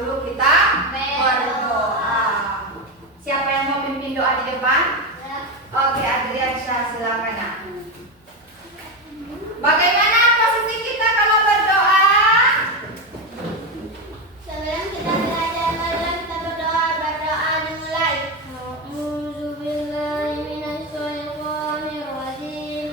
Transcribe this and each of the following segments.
dulu kita berdoa. Siapa yang mau pimpin doa di depan? Oke, Adriansyah, silakan nak. Bagaimana posisi kita kalau berdoa? Sebelum kita belajar, marilah kita berdoa. Berdoa dimulai. A'udzubillahi minasyaitonir rajim.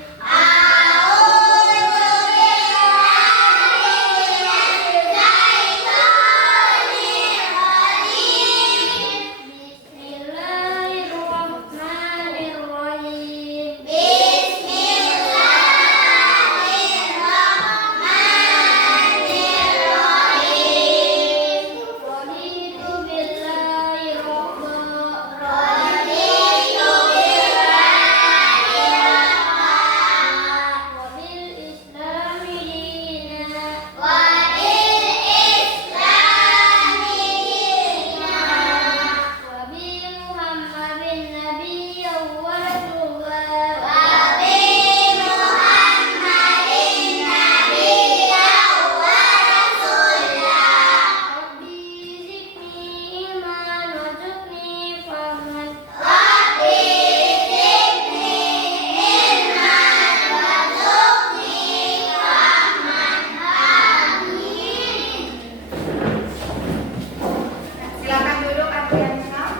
Silakan duduk, Adriansyah.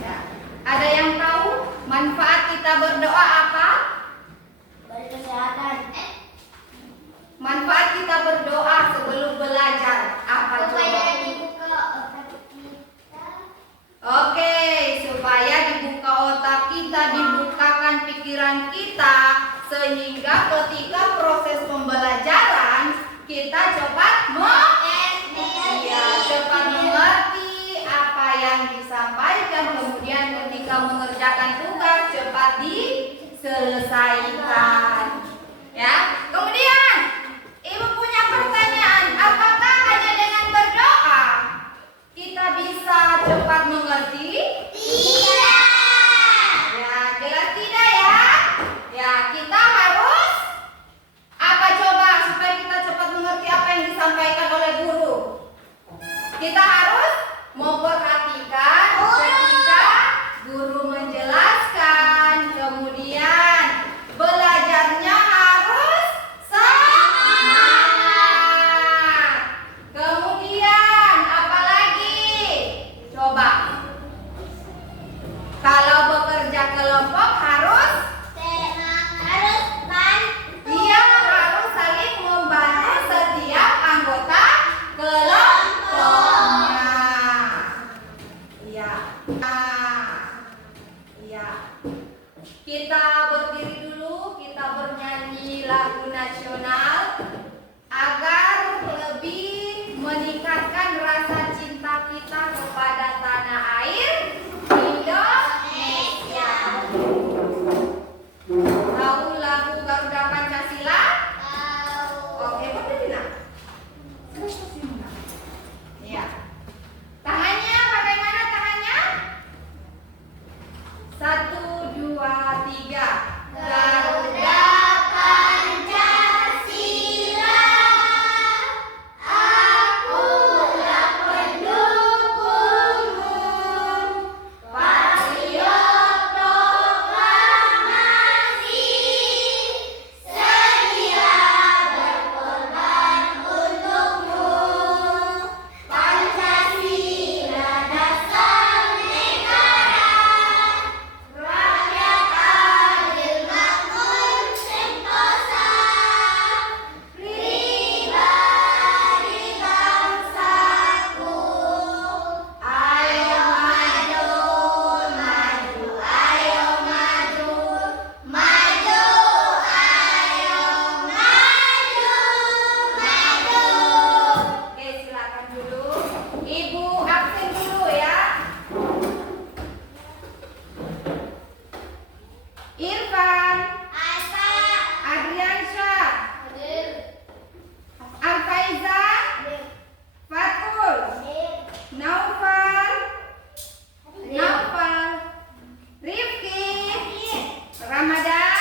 Ya. Ada yang tahu manfaat kita berdoa apa? Beri kesehatan. Manfaat kita berdoa sebelum belajar apa Supaya coba? dibuka otak kita. Oke, supaya dibuka otak kita, dibukakan pikiran kita, sehingga ketika proses pembelajaran kita cepat cepat mengerti apa yang disampaikan, kemudian ketika mengerjakan tugas cepat diselesaikan. Ya, kemudian Ibu punya pertanyaan, apakah hanya dengan berdoa kita bisa cepat mengerti? Tidak. Ya, jelas tidak ya. Ya, kita harus apa coba supaya kita cepat mengerti apa yang disampaikan oleh guru? Kita harus memperhatikan ketika guru menjelaskan, kemudian belajarnya harus semangat. Kemudian apa lagi? Coba. Kalau bekerja kelompok harus dia harus saling membantu setiap anggota kelompoknya. Iya. Iya. Kita berdiri dulu, kita bernyanyi lagu nasional agar lebih meningkatkan rasa cinta kita kepada tanah air Indonesia. Tahu lagu Garuda Pancasila? Oke, berdiri nak. Iya. Tangannya bagaimana tangannya? 1, 2, 3. Garuda Pancasila, akulah pendukungmu. Patriot proklamasi, sedia berkorban untukmu. Pancasila dasar negara, rakyat adil makmur sentosa, pribadi bangsaku. Ayo maju, maju, ayo maju, maju, ayo maju, maju. Oke, silakan dulu. Ibu absen dulu ya. Irfan, Adriansyah, Arfaiza, Fatul, Naufal, Rifki, Ramadan,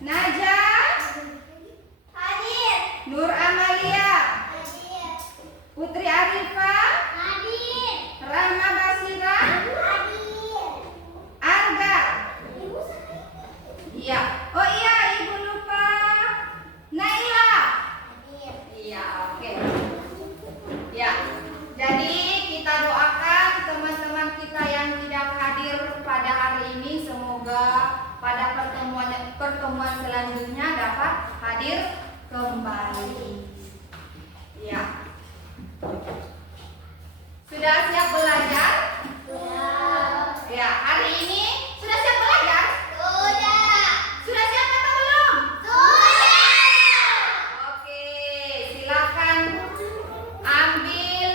Najah, Nur Amalia, Putri Arifah, Hadir. Rahma Basira, Hadir. Arga. Ibu saya. Iya. Oh iya, Ibu lupa. Naila. Hadir. Iya, oke. Ya. Jadi kita doakan teman-teman kita yang tidak hadir pada hari ini, semoga pada pertemuan selanjutnya dapat hadir kembali. Ya. Sudah siap belajar? Sudah. Ya, hari ini sudah siap belajar? Sudah. Sudah siap atau belum? Sudah. Oke, silakan ambil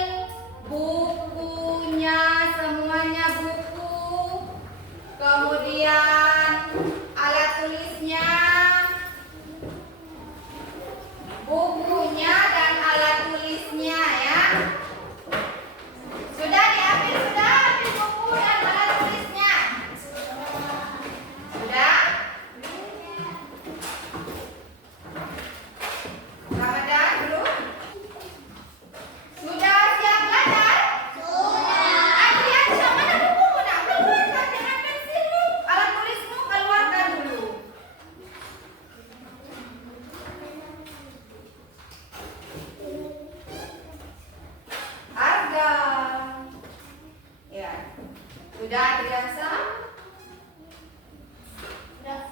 bukunya, semuanya buku. Kemudian alat tulisnya, bukunya dan alat tulisnya ya. Sudah diambil, sudah ambil buku dan alat tulisnya. Sudah? Ramadan belum? Sudah siap belajar? Sudah. Adrian, mana bukumu nak? Keluarkan dengan pensilmu, alat tulismu keluarkan dulu. Arga. Ya. Sudah Adriansa? Sudah.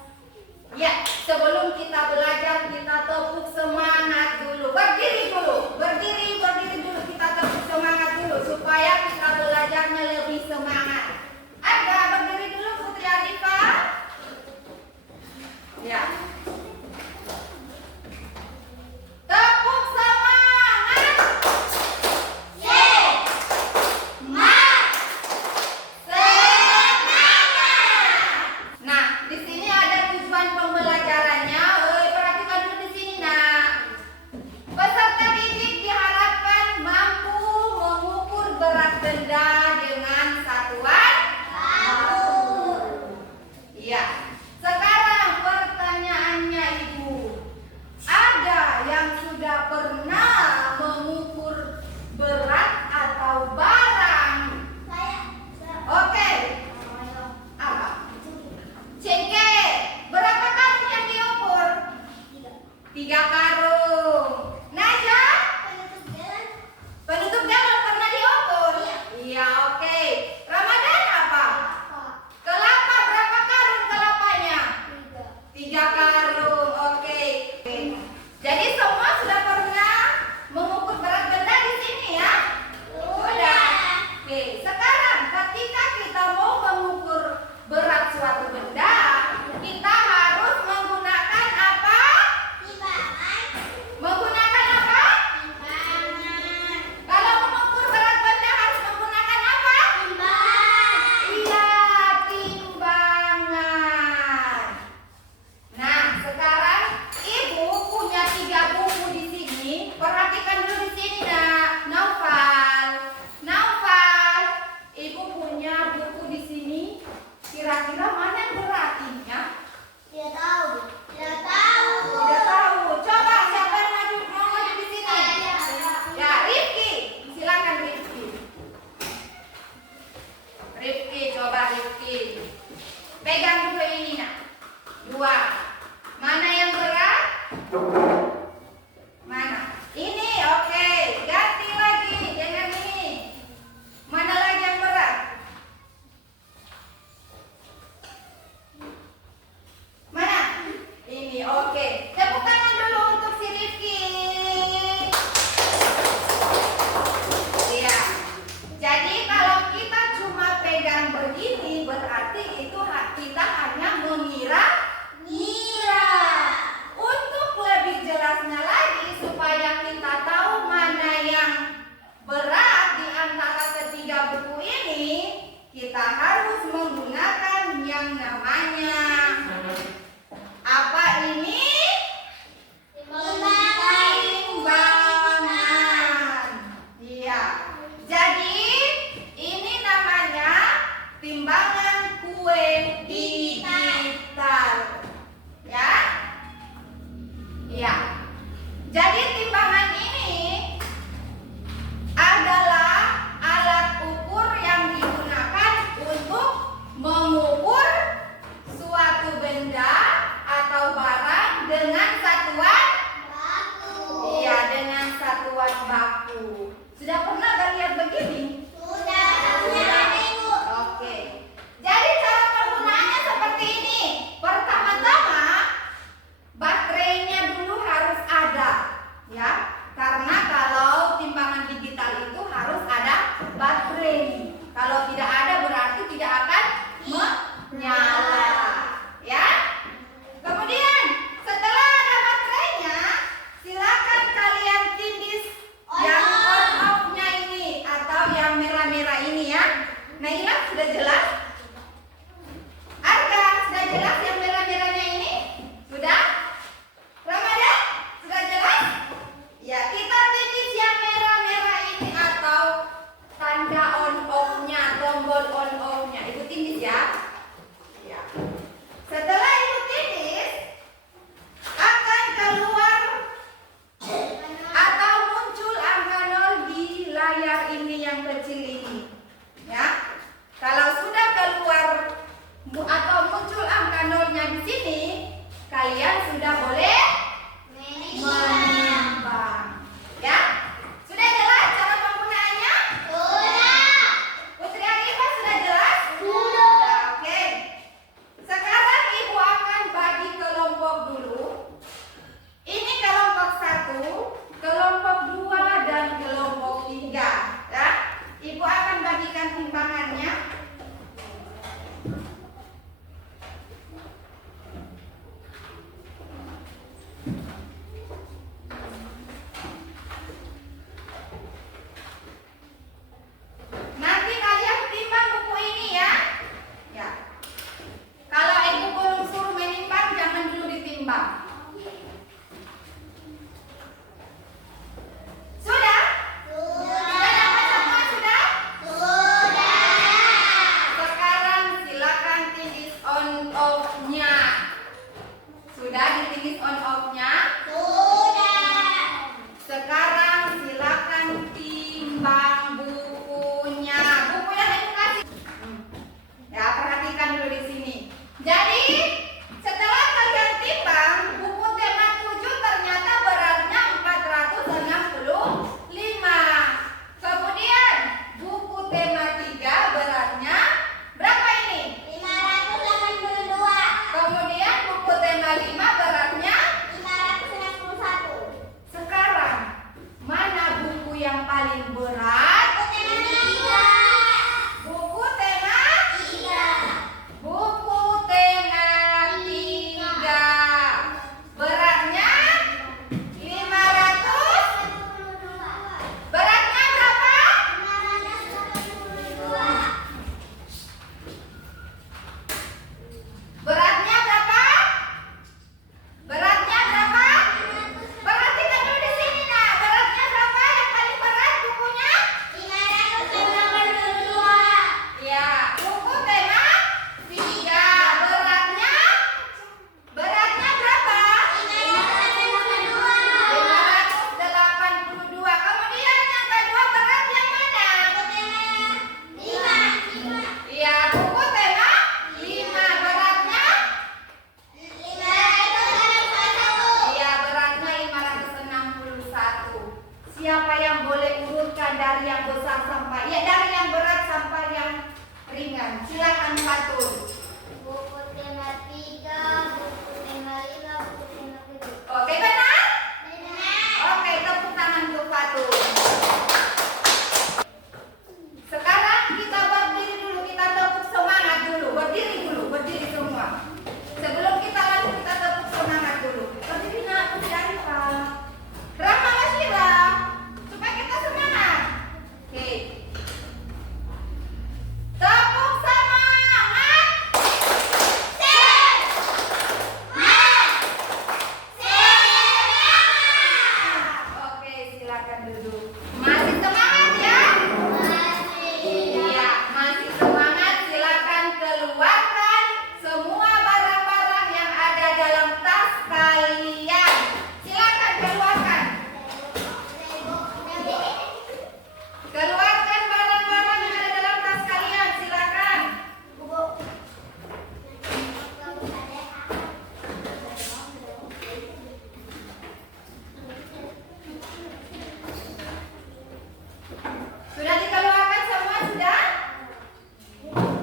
Ya, sebelum kita belajar kita tepuk semangat dulu. Berdiri dulu, berdiri dulu, kita tepuk semangat dulu supaya kita belajarnya lebih semangat. Ada berdiri dulu Putri Arifah. Ya. Tepuk semangat. Semangat. Semangat. siapa yang boleh urutkan dari yang besar sampai dari yang berat sampai yang ringan? Silakan Fatul. Buku tema 3, buku tema 5, buku tema 7. Oke, benar? Benar. Oke, tepuk tangan untuk Fatul. Sekarang kita berdiri dulu, kita tepuk semangat dulu. Berdiri semua. Sebelum kita lanjut, kita tepuk semangat dulu. Berdiri nak, berdiri Pak. Rahma Masyira, supaya kita semangat. Oke. Tepuk semangat. Oke, silakan duduk. Masih semangat ya? Iya, masih semangat. Silakan keluarkan semua barang-barang yang ada dalam tas kalian. Silakan keluarkan. Keluarkan barang-barang yang ada dalam tas kalian. Silakan. Sudah dikeluarkan semua, sudah?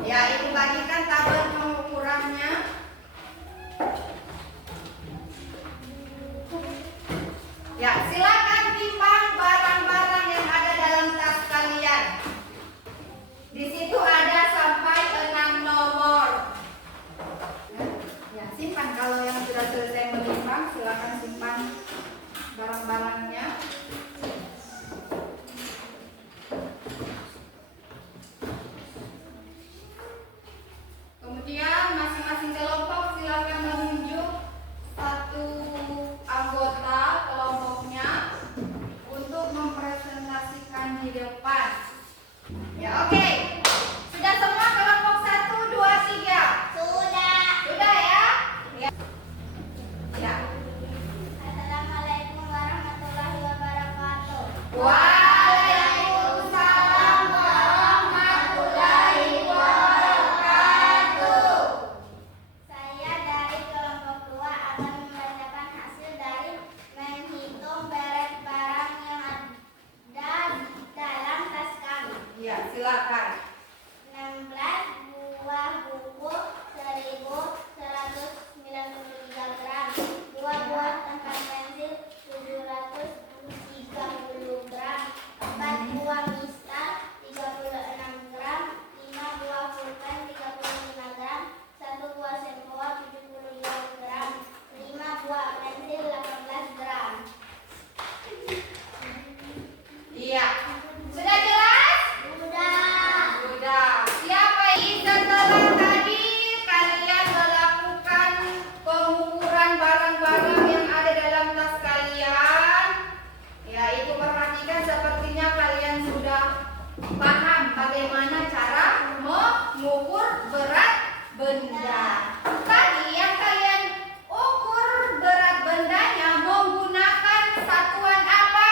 Ya, ibu bagikan tabel pengukurannya. Ya, silakan timbang barang-barang yang ada dalam tas kalian. Di situ ada sampai 6 nomor. Ya, simpan kalau yang sudah selesai menimbang, silakan simpan barang-barangnya. Kemudian masing-masing kelompok silakan menunjuk satu anggota kelompoknya untuk mempresentasikan di depan. Ya, oke. Sudah semua kelompok 1, 2, 3? Sudah. Sudah ya? Ya. Ya. Assalamualaikum warahmatullahi wabarakatuh. Waalaikumsalam warahmatullahi wabarakatuh. Saya dari kelompok 2 akan membacakan hasil dari menghitung berat barang yang ada dalam tas kami. Ya, silakan. 16 buah buku 1193 gram, 2 buah tempat pensil 730 gram, 4 buah mistar 36 gram, 5 buah pulpen 35 gram, 1 buah sempoa 72 gram, 5 buah pensil 18 gram. Iya. Sudah jelas? Sudah. Sudah. Siapa yang setelah tadi kalian melakukan pengukuran barang-barang yang ada dalam tas kalian? Ya, ibu perhatikan sepertinya kalian sudah paham bagaimana cara mengukur berat benda. Tadi yang kalian ukur berat bendanya menggunakan satuan apa?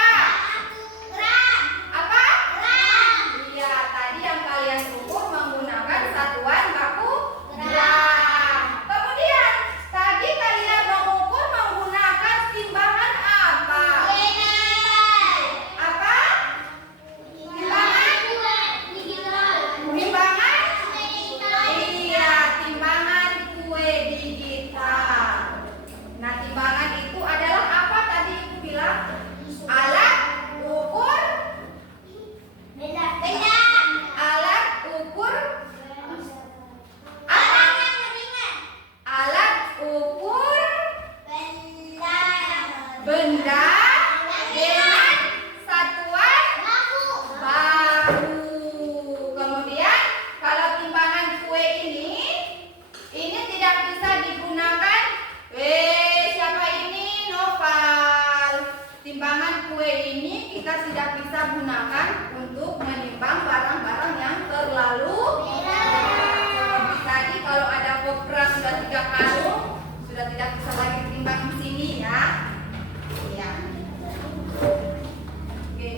Gram. Apa? Gram. Iya, tadi yang kalian ukur menggunakan satuan baku gram. Kemudian, tadi kalian mengukur menggunakan timbangan apa? Apa? Timbangan? Timbangan? Iya, timbangan kue digital. Nah, timbangan itu adalah apa tadi ibu bilang? Alat ukur. Alat ukur apa? Alat ukur benda dengan satuan baku. Kemudian kalau timbangan kue ini tidak bisa digunakan. Siapa ini? Noval. Timbangan kue ini kita tidak bisa gunakan untuk menimbang barang-barang yang terlalu berat. Seperti tadi kalau ada kopra sudah 3 karung, sudah tidak bisa lagi ditimbang di sini ya. Iya. Oke.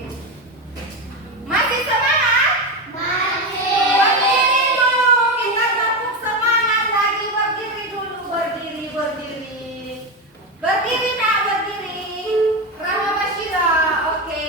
Masih semangat? Berdiri dulu, kita tepuk semangat lagi. Berdiri dulu, berdiri. Berdiri nak, berdiri. Rahma Masyira, oke.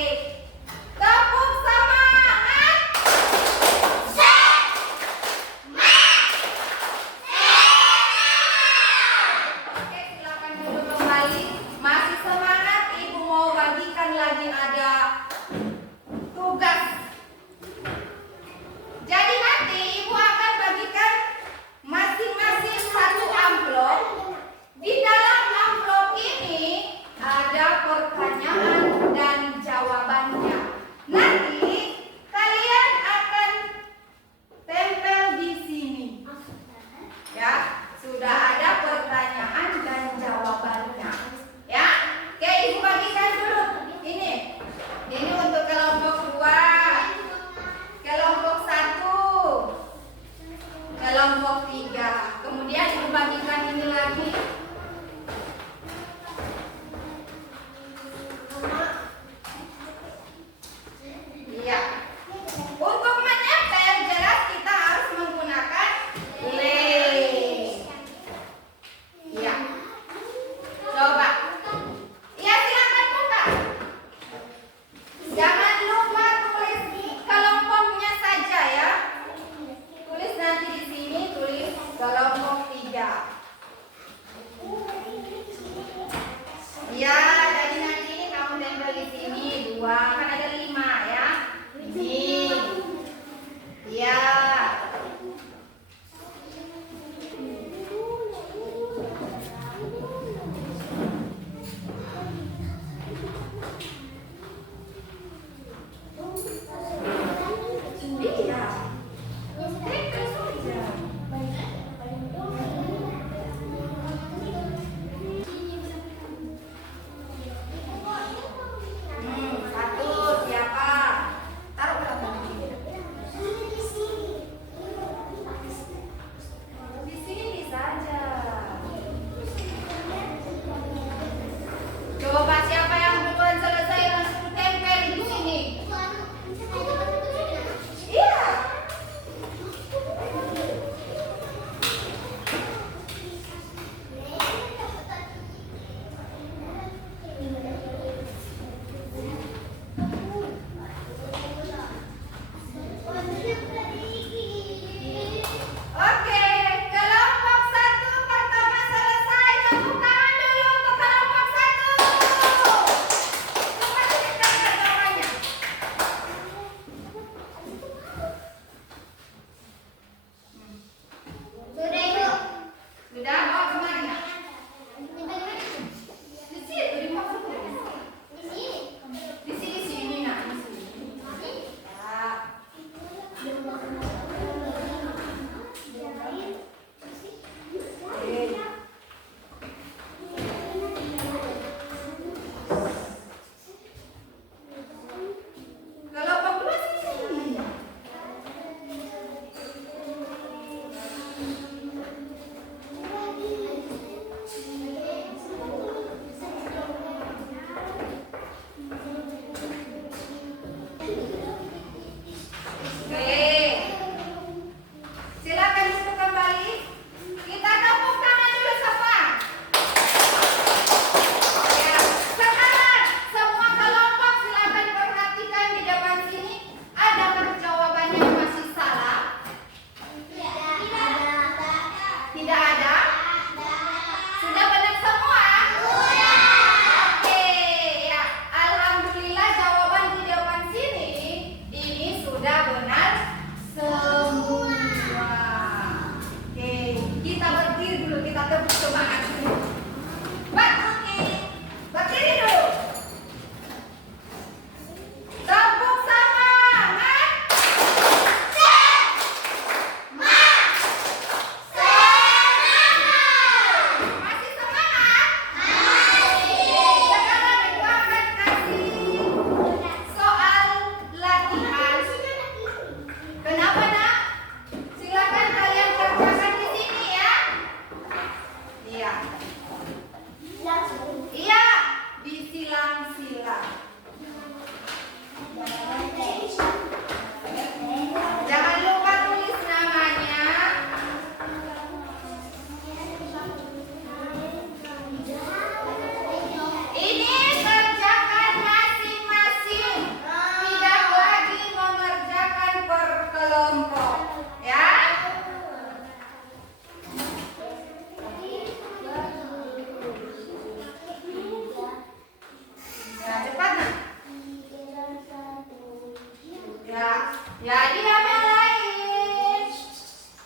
Ya, diam yang lain.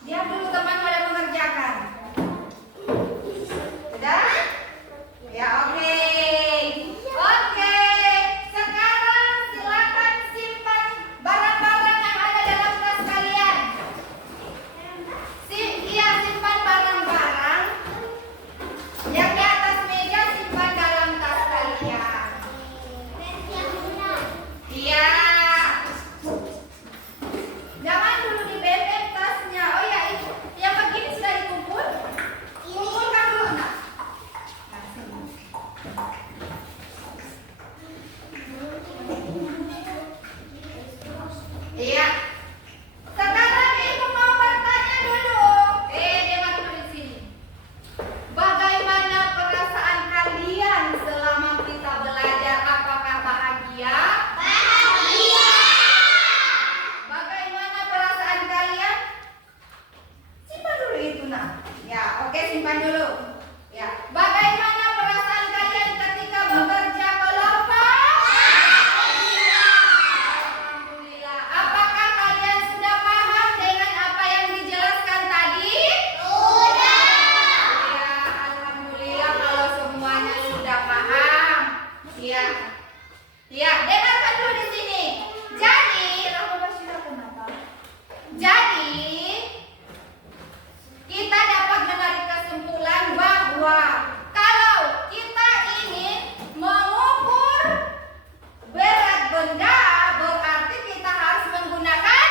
Diam dulu teman pada mengerjakan. Sudah? Ya, oke. Oke. Sekarang silakan simpan barang-barang yang ada dalam tas kalian. Simpan barang-barang yang di atas meja, simpan dalam tas kalian. Iya. Jangan dulu dibebek tasnya. Oh ya, itu yang begini sudah dikumpul. Kumpulkan dulu, nak. Nah, sini. Iya. Sekarang ibu mau bertanya dulu. Dengar dulu di sini. Bagaimana perasaan kalian selama kita belajar? Apakah bahagia? Bahagia. Bagaimana perasaan kalian? Simpan dulu itu, nak. Ya, oke, simpan dulu. Ya, bagaimana perasaan kalian ketika bekerja kelompok? Alhamdulillah. Apakah kalian sudah paham dengan apa yang dijelaskan tadi? Sudah. Ya, alhamdulillah kalau semuanya sudah paham. Ya. Ya, dengarkan dulu di sini. Jadi, kita dapat menarik kesimpulan bahwa kalau kita ingin mengukur berat benda, berarti kita harus menggunakan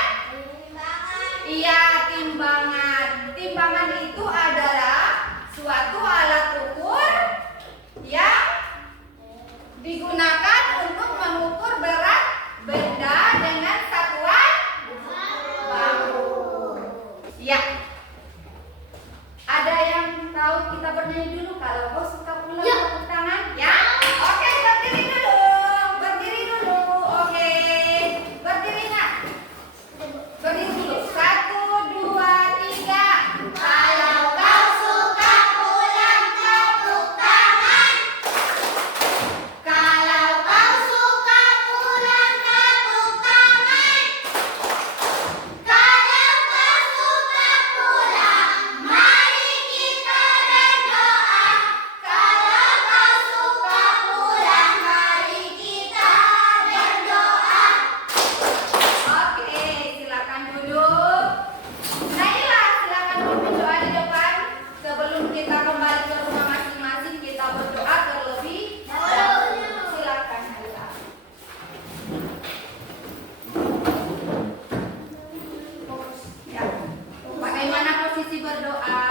timbangan. Timbangan itu adalah suatu alat ukur yang digunakan untuk mengukur berat benda dengan satuan baku. Ya. Ada yang tahu kita bernyanyi dulu? Kalau kau suka pulang tepuk tangan, ya? Oke, berdiri dulu. Berdiri dulu. Oke. Berdiri, nak. Berdiri dulu. 1, 2, 3. Kalau kau suka pulang tepuk tangan. Kalau kau suka pulang tepuk tangan. Kalau kau suka pulang, mari kita berdoa. Kalau kau suka pulang, mari kita berdoa. Oke, silakan duduk. Naila, silakan berdoa di depan. Sebelum kita kembali ke rumah masing-masing, kita berdoa terlebih dahulu. Silakan, Naila. Ya. Bagaimana posisi berdoa?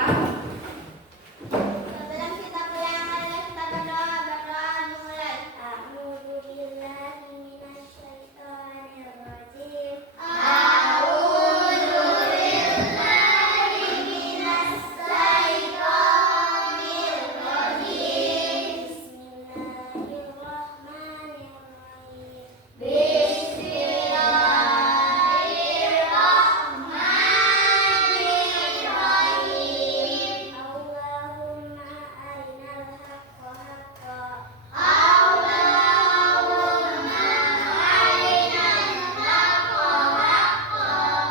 Sebelum kita pulang, mari kita berdoa. Berdoa dimulai. A'udzu billahi minasyaitonir rajim. A'udzu billahi minasyaitonir rajim. Bismillahirrahmanirrahim. Bismillahirrahmanirrahim. Allahumma arinal haqqa haqqan. Allahumma arinal haqqa haqqan.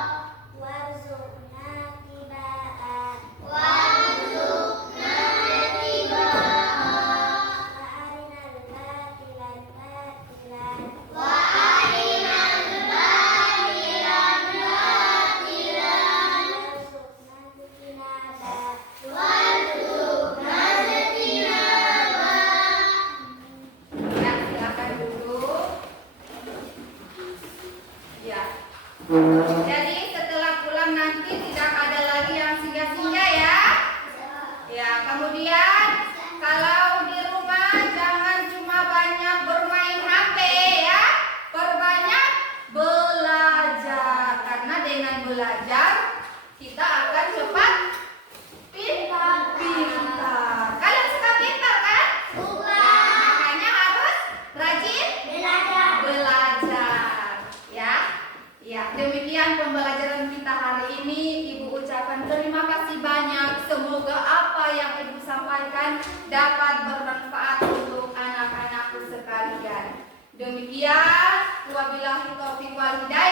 Warzuqna ittiba'ah. Warzuqna ittiba'ah. Wa arinal batilan batilan. Warzuqna ijtinabah. Ya, silakan duduk. Ya. Jadi setelah pulang nanti tidak ada lagi yang singgah-singgah, ya. Ya, kemudian kalau di rumah jangan cuma banyak bermain HP, ya. Perbanyak belajar, karena dengan belajar kita akan cepat pintar. Kalian suka pintar, kan? Makanya harus rajin belajar. Ya. Ya, demikian pembelajaran kita hari ini. Ibu ucapkan terima kasih banyak. Semoga apa yang Ibu sampaikan dapat bermanfaat untuk anak-anakku sekalian. Demikian, wabillahi taufiq wal hidayah.